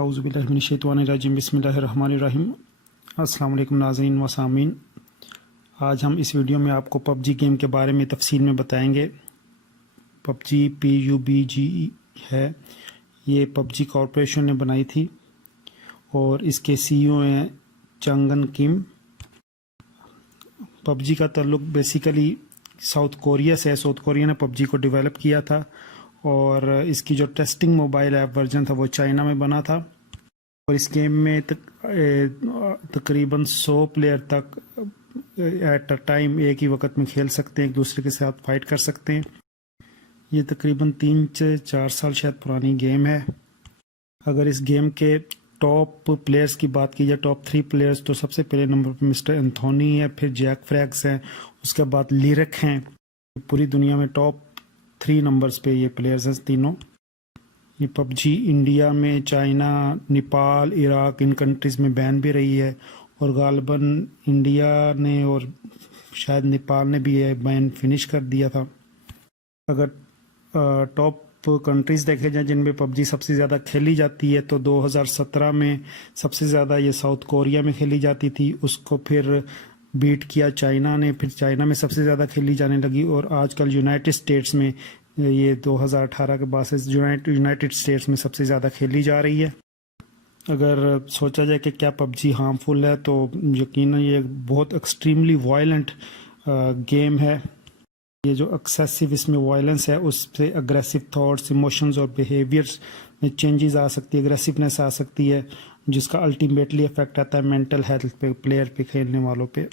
औज़ुबिल्लाहिमिनश्शैतानिर्रजीम बिस्मिल्लाहिर्रहमानिर्रहीम। अस्सलाम वालेकुम नाज़रीन व सामीन। आज हम इस वीडियो में आपको पबजी गेम के बारे में तफसील में बताएंगे। पबजी PUBG है, ये पबजी कॉरपोरेशन ने बनाई थी और इसके CEO हैं चंगन किम। पबजी का ताल्लुक बेसिकली साउथ कोरिया से है। साउथ कोरिया ने पबजी को डेवलप किया था और इसकी जो टेस्टिंग मोबाइल ऐप वर्जन था वो चाइना में बना था। और इस गेम में तकरीबन 100 प्लेयर तक एट अ टाइम एक ही वक्त में खेल सकते हैं, एक दूसरे के साथ फाइट कर सकते हैं। ये तकरीबन 3 से 4 साल शायद पुरानी गेम है। अगर इस गेम के टॉप प्लेयर्स की बात की जाए, टॉप 3 प्लेयर्स, तो सबसे पहले नंबर पर मिस्टर एंथोनी है, फिर जैक फ्रैग्स हैं, उसके बाद लिरिक हैं। पूरी दुनिया में टॉप 3 नंबर्स पे ये प्लेयर्स हैं तीनों। ये पबजी इंडिया में, चाइना, नेपाल, इराक, इन कंट्रीज़ में बैन भी रही है और गालिबन इंडिया ने और शायद नेपाल ने भी ये बैन फिनिश कर दिया था। अगर टॉप कंट्रीज़ देखे जाए जिनमें पबजी सबसे ज़्यादा खेली जाती है, तो 2017 में सबसे ज़्यादा ये साउथ कोरिया में खेली जाती थी, उसको फिर बीट किया चाइना ने, फिर चाइना में सबसे ज़्यादा खेली जाने लगी और आजकल यूनाइटेड स्टेट्स में ये 2018 के बाद से यूनाइटेड स्टेट्स में सबसे ज़्यादा खेली जा रही है। अगर सोचा जाए कि क्या पबजी हार्मफुल है, तो यकीनन ये बहुत एक्सट्रीमली वायलेंट गेम है। ये जो एक्सेसिव इसमें वायलेंस है, उससे अग्रेसिव थॉट्स, इमोशंस और बिहेवियर्स में चेंजेस आ सकती है, अग्रेसिवनेस आ सकती है, जिसका अल्टीमेटली इफेक्ट आता है मेंटल हेल्थ पे, प्लेयर पे, खेलने वालों पे।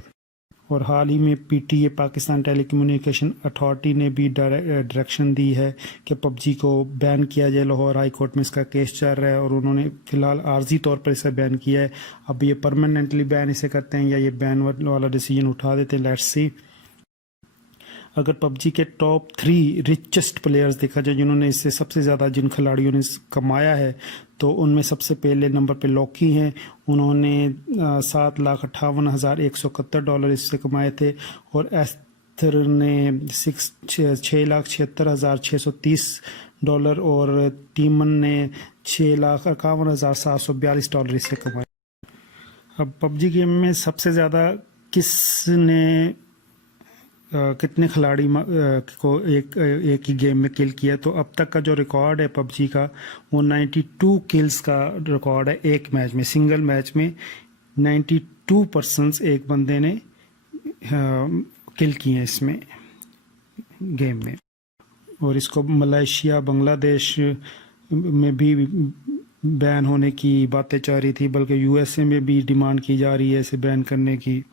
और हाल ही में PTA पाकिस्तान टेलीकम्युनिकेशन अथॉरिटी ने भी डायरेक्शन दी है कि पबजी को बैन किया जाए। लाहौर हाई कोर्ट में इसका केस चल रहा है और उन्होंने फ़िलहाल आर्जी तौर पर इसे बैन किया है। अब ये परमानेंटली बैन इसे करते हैं या ये बैन वाला डिसीजन उठा देते हैं, लेट्स सी। अगर पबजी के टॉप 3 रिचेस्ट प्लेयर्स देखा जाए, जिन्होंने इससे सबसे ज़्यादा, जिन खिलाड़ियों ने कमाया है, तो उनमें सबसे पहले नंबर पे लॉकी हैं। उन्होंने $7,58,171 इससे कमाए थे और एस्थर ने $6,76,630 और टीमन ने $6,51,742 इससे कमाए। अब पबजी गेम में सबसे ज़्यादा किसने कितने खिलाड़ी को एक ही गेम में किल किया, तो अब तक का जो रिकॉर्ड है पबजी का, वो 92 किल्स का रिकॉर्ड है एक मैच में। सिंगल मैच में 92 पर्सन्स एक बंदे ने किल किए हैं इसमें गेम में। और इसको मलेशिया, बांग्लादेश में भी बैन होने की बातें चल रही थी, बल्कि USA में भी डिमांड की जा रही है इसे बैन करने की।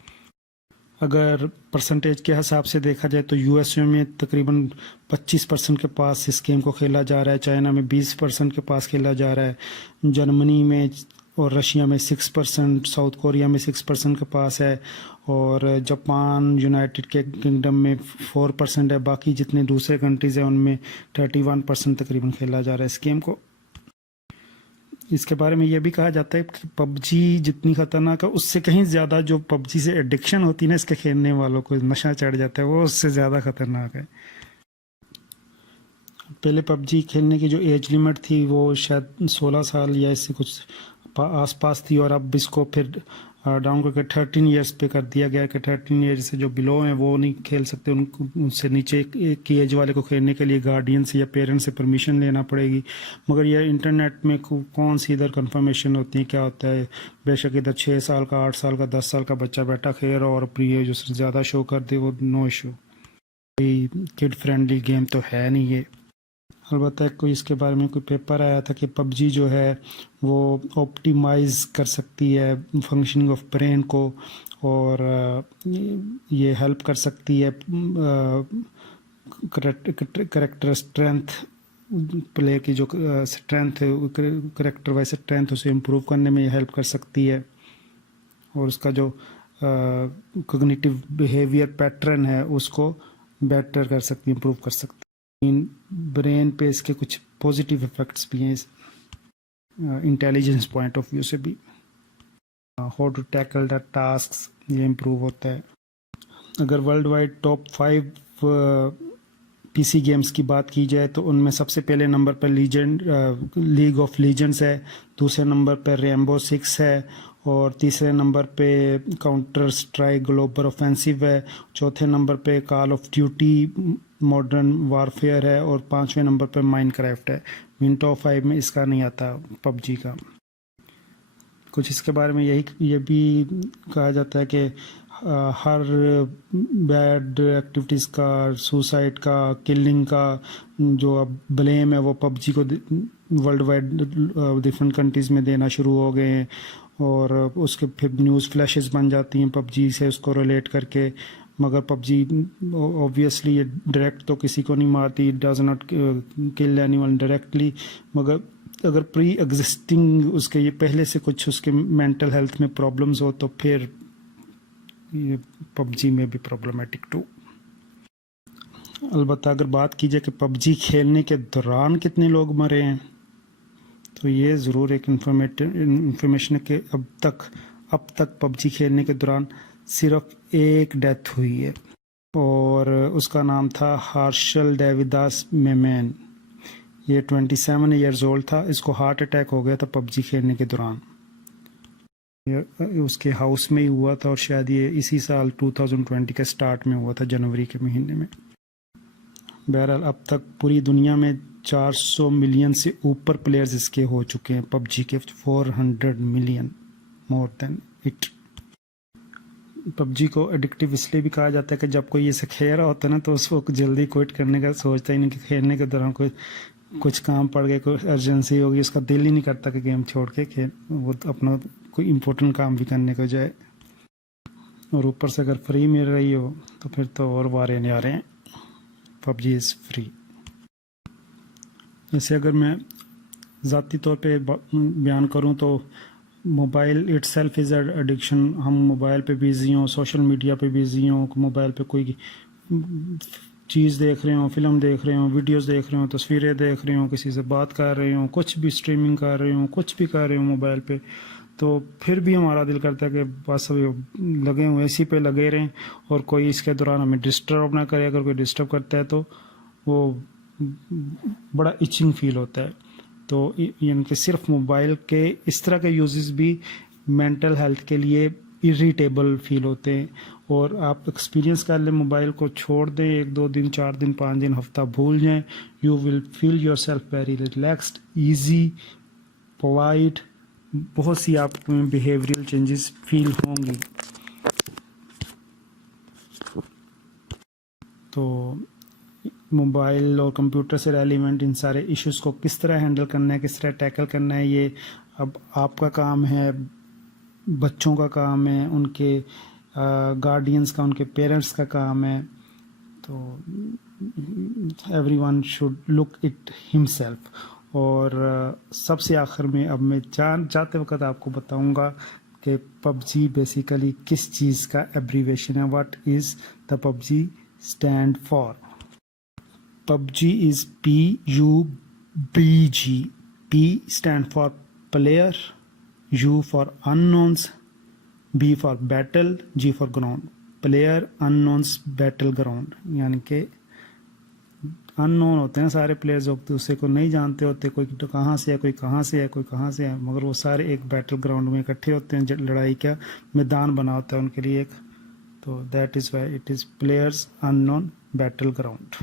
अगर परसेंटेज के हिसाब से देखा जाए तो USA में तकरीबन 25% के पास इस गेम को खेला जा रहा है, चाइना में 20% के पास खेला जा रहा है, जर्मनी में और रशिया में 6%, साउथ कोरिया में 6% के पास है और जापान, यूनाइटेड किंगडम में 4% है। बाकी जितने दूसरे कंट्रीज़ हैं उनमें 31% तकरीबन खेला जा रहा है इस गेम को। इसके बारे में यह भी कहा जाता है कि पबजी जितनी खतरनाक है, उससे कहीं ज़्यादा जो पबजी से एडिक्शन होती है ना, इसके खेलने वालों को नशा चढ़ जाता है, वो उससे ज़्यादा खतरनाक है। पहले पबजी खेलने की जो एज लिमिट थी वो शायद 16 साल या इससे कुछ आसपास थी और अब इसको फिर डाउन करके 13 इयर्स पे कर दिया गया कि 13 इयर्स से जो बिलो हैं वो नहीं खेल सकते। उनसे नीचे की एज वाले को खेलने के लिए गार्डियन से या पेरेंट्स से परमिशन लेना पड़ेगी। मगर ये इंटरनेट में कौन सी इधर कंफर्मेशन होती है, क्या होता है। बेशक इधर 6 साल का, 8 साल का, 10 साल का बच्चा बैठा खेल रहा और अपनी एज उससे ज़्यादा शो कर दे, वो नो इशू। कोई किड फ्रेंडली गेम तो है नहीं ये। अलबत्ता कोई इसके बारे में कोई पेपर आया था कि पबजी जो है वो ऑप्टिमाइज़ कर सकती है फंक्शनिंग ऑफ ब्रेन को और ये हेल्प कर सकती है करेक्टर स्ट्रेंथ, प्लेयर की जो स्ट्रेंथ है, करेक्टर वाइज स्ट्रेंथ, उसे इम्प्रूव करने में हेल्प कर सकती है और उसका जो कॉग्निटिव बिहेवियर पैटर्न है उसको बेटर कर सकती है, इम्प्रूव कर सकती है। ब्रेन पे इसके कुछ पॉजिटिव इफेक्ट्स भी हैं इंटेलिजेंस पॉइंट ऑफ व्यू से भी। How to tackle the task, ये इम्प्रूव होता है। अगर world wide top 5 PC games की बात की जाए तो उनमें सबसे पहले नंबर पर लीग ऑफ लीजेंड्स है, दूसरे नंबर पर रेम्बो 6 है, और तीसरे नंबर पे काउंटर स्ट्राइक ग्लोबल ऑफेंसिव है, चौथे नंबर पे call of duty modern warfare है, और पांचवें नंबर पे माइनक्राफ्ट है। इन टॉप 5 में इसका नहीं आता पबजी का। कुछ इसके बारे में ये भी कहा जाता है कि हर बैड एक्टिविटीज़ का, सुसाइड का, किलिंग का जो अब ब्लेम है वो पबजी को वर्ल्ड वाइड डिफरेंट कंट्रीज़ में देना शुरू हो गए हैं, और उसके फिर न्यूज़ फ्लैशेस बन जाती हैं पबजी से उसको रिलेट करके। मगर पबजी ऑब्वियसली ये डायरेक्ट तो किसी को नहीं मारती, it does not kill anyone directly, मगर अगर प्री एग्जिस्टिंग उसके ये पहले से कुछ उसके मेंटल हेल्थ में प्रॉब्लम्स हो तो फिर ये पबजी में भी प्रॉब्लमेटिक टू। अलबत्ता अगर बात की जाए कि पबजी खेलने के दौरान कितने लोग मरे हैं, तो ये ज़रूर एक इंफॉर्मेशन है कि अब तक पबजी खेलने के दौरान सिर्फ एक डेथ हुई है, और उसका नाम था हार्शल डेविदास मेमैन। ये 27 ईयर्स ओल्ड था, इसको हार्ट अटैक हो गया था पबजी खेलने के दौरान। उसके हाउस में ही हुआ था, और शायद ये इसी साल 2020 के स्टार्ट में हुआ था, जनवरी के महीने में। बहरहाल अब तक पूरी दुनिया में 400 मिलियन से ऊपर प्लेयर्स इसके हो चुके हैं पबजी के, 400 million, more than it. PUBG को एडिक्टिव इसलिए भी कहा जाता है कि जब कोई इसे खेल रहा होता है ना तो उसको जल्दी क्विट करने का सोचता ही नहीं, कि खेलने के दौरान कोई कुछ काम पड़ गया, कोई अर्जेंसी होगी, उसका दिल ही नहीं करता कि गेम छोड़ के वो अपना कोई इम्पोर्टेंट काम भी करने को जाए। और ऊपर से अगर फ्री मिल रही हो तो फिर तो और वारे नहीं आ रहे हैं। PUBG is free. जैसे अगर मैं ज़ाती तौर पे बयान करूं तो मोबाइल इटसेल्फ इज़ एडिक्शन। हम मोबाइल पे बिज़ी हों, सोशल मीडिया पे बिज़ी हों, मोबाइल पे कोई चीज़ देख रहे हो, फिल्म देख रहे हो, वीडियोस देख रहे हो, तस्वीरें देख रहे हो, किसी से बात कर रहे हो, कुछ भी स्ट्रीमिंग कर रहे हो, कुछ भी कर रहे हो मोबाइल पे, तो फिर भी हमारा दिल करता है कि बस अभी लगे हुए इसी पे लगे रहें, और कोई इसके दौरान हमें डिस्टर्ब ना करे। अगर कोई डिस्टर्ब करता है तो वो बड़ा इचिंग फील होता है। तो यानी कि सिर्फ मोबाइल के इस तरह के यूजेस भी मेंटल हेल्थ के लिए इरिटेबल फील होते हैं। और आप एक्सपीरियंस कर लें, मोबाइल को छोड़ दें 1-2 दिन, 4 दिन, 5 दिन, हफ्ता भूल जाएं, you will feel your self very relaxed, easy, polite, बहुत सी आप में बिहेवियरल चेंजेस फील होंगी। तो मोबाइल और कंप्यूटर से रेलिवेंट इन सारे इश्यूज़ को किस तरह हैंडल करना है, किस तरह टैकल करना है, ये अब आपका काम है, बच्चों का काम है, उनके गार्डियंस का, उनके पेरेंट्स का काम है। तो everyone should look it himself. और सबसे आखिर में अब मैं जाते वक्त आपको बताऊंगा कि पबजी बेसिकली किस चीज़ का एब्रीवेशन है, what is the PUBG stand for. PUBG is PUBG। P stand for player, U for unknowns, B for battle, G for ground। player unknowns battleground, यानी कि अननोन होते हैं सारे प्लेयर्स, एक दूसरे को नहीं जानते होते, कोई तो कहाँ से है, कोई कहाँ से है, कोई कहाँ से है, मगर वो सारे एक बैटल ग्राउंड में इकट्ठे होते हैं, लड़ाई का मैदान बना होता है उनके लिए एक। तो that is why it is players unknown battle ground.